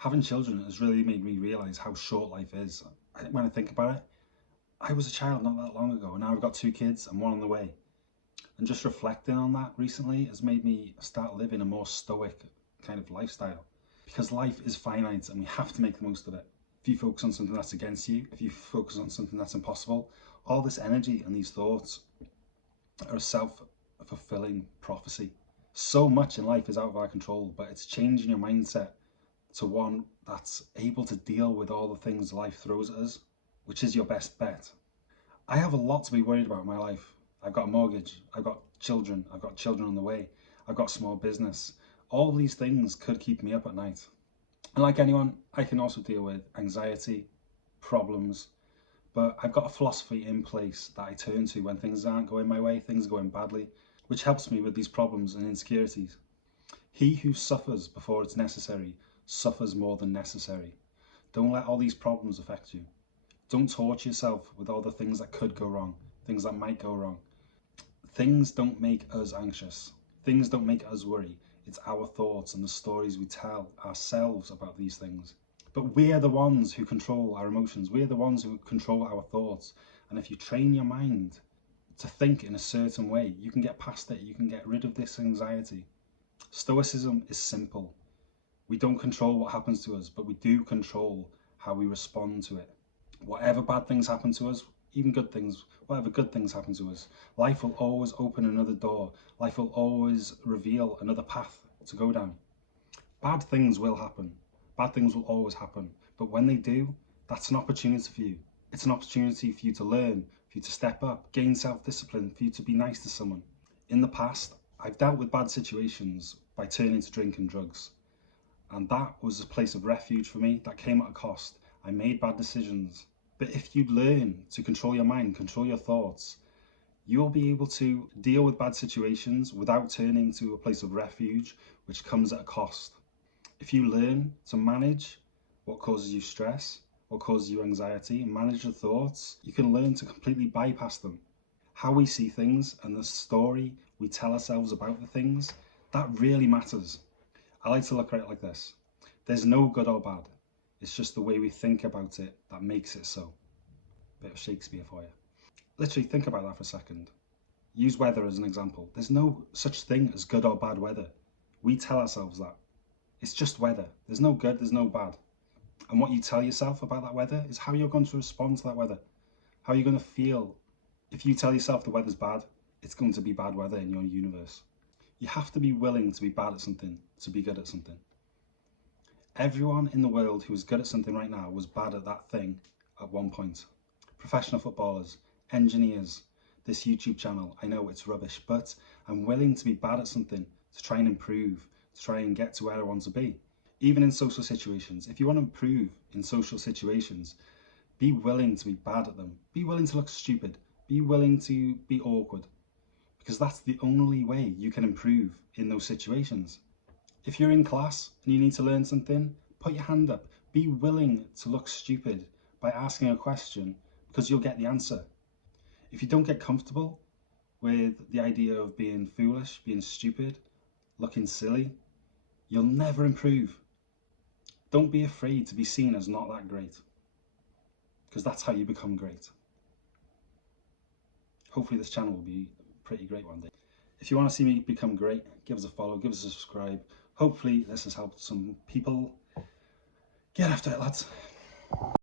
Having children has really made me realise how short life is. When I think about it, I was a child not that long ago, and now I've got 2 kids and one on the way. And just reflecting on that recently has made me start living a more stoic kind of lifestyle. Because life is finite and we have to make the most of it. If you focus on something that's against you, if you focus on something that's impossible, all this energy and these thoughts are a self-fulfilling prophecy. So much in life is out of our control, but it's changing your mindset to one that's able to deal with all the things life throws at us, which is your best bet. I have a lot to be worried about in my life. I've got a mortgage, I've got children on the way, I've got a small business. All these things could keep me up at night. And like anyone, I can also deal with anxiety, problems, but I've got a philosophy in place that I turn to when things aren't going my way, things are going badly, which helps me with these problems and insecurities. He who suffers before it's necessary suffers more than necessary. Don't let all these problems affect you. Don't torture yourself with all the things that could go wrong, things that might go wrong. Things don't make us anxious. Things don't make us worry. It's our thoughts and the stories we tell ourselves about these things. But we're the ones who control our emotions. We're the ones who control our thoughts. And if you train your mind to think in a certain way, you can get past it. You can get rid of this anxiety. Stoicism is simple. We don't control what happens to us, but we do control how we respond to it. Whatever bad things happen to us, even good things, whatever good things happen to us, life will always open another door. Life will always reveal another path to go down. Bad things will happen. Bad things will always happen. But when they do, that's an opportunity for you. It's an opportunity for you to learn, for you to step up, gain self-discipline, for you to be nice to someone. In the past, I've dealt with bad situations by turning to drink and drugs. And that was a place of refuge for me. That came at a cost. I made bad decisions. But if you learn to control your mind, control your thoughts, you'll be able to deal with bad situations without turning to a place of refuge, which comes at a cost. If you learn to manage what causes you stress, what causes you anxiety, and manage your thoughts, you can learn to completely bypass them. How we see things and the story we tell ourselves about the things, that really matters. I like to look at it like this. There's no good or bad. It's just the way we think about it that makes it so. Bit of Shakespeare for you. Literally think about that for a second. Use weather as an example. There's no such thing as good or bad weather. We tell ourselves that. It's just weather. There's no good, there's no bad. And what you tell yourself about that weather is how you're going to respond to that weather. How you're going to feel. If you tell yourself the weather's bad, it's going to be bad weather in your universe. You have to be willing to be bad at something to be good at something. Everyone in the world who is good at something right now was bad at that thing at one point. Professional footballers, engineers, this YouTube channel, I know it's rubbish, but I'm willing to be bad at something to try and improve, to try and get to where I want to be. Even in social situations, if you want to improve in social situations, be willing to be bad at them. Be willing to look stupid. Be willing to be awkward. Because that's the only way you can improve in those situations. If you're in class and you need to learn something, put your hand up. Be willing to look stupid by asking a question because you'll get the answer. If you don't get comfortable with the idea of being foolish, being stupid, looking silly, you'll never improve. Don't be afraid to be seen as not that great, because that's how you become great. Hopefully this channel will be pretty great one day. If you want to see me become great, give us a follow, give us a subscribe. Hopefully this has helped some people. Get after it, lads.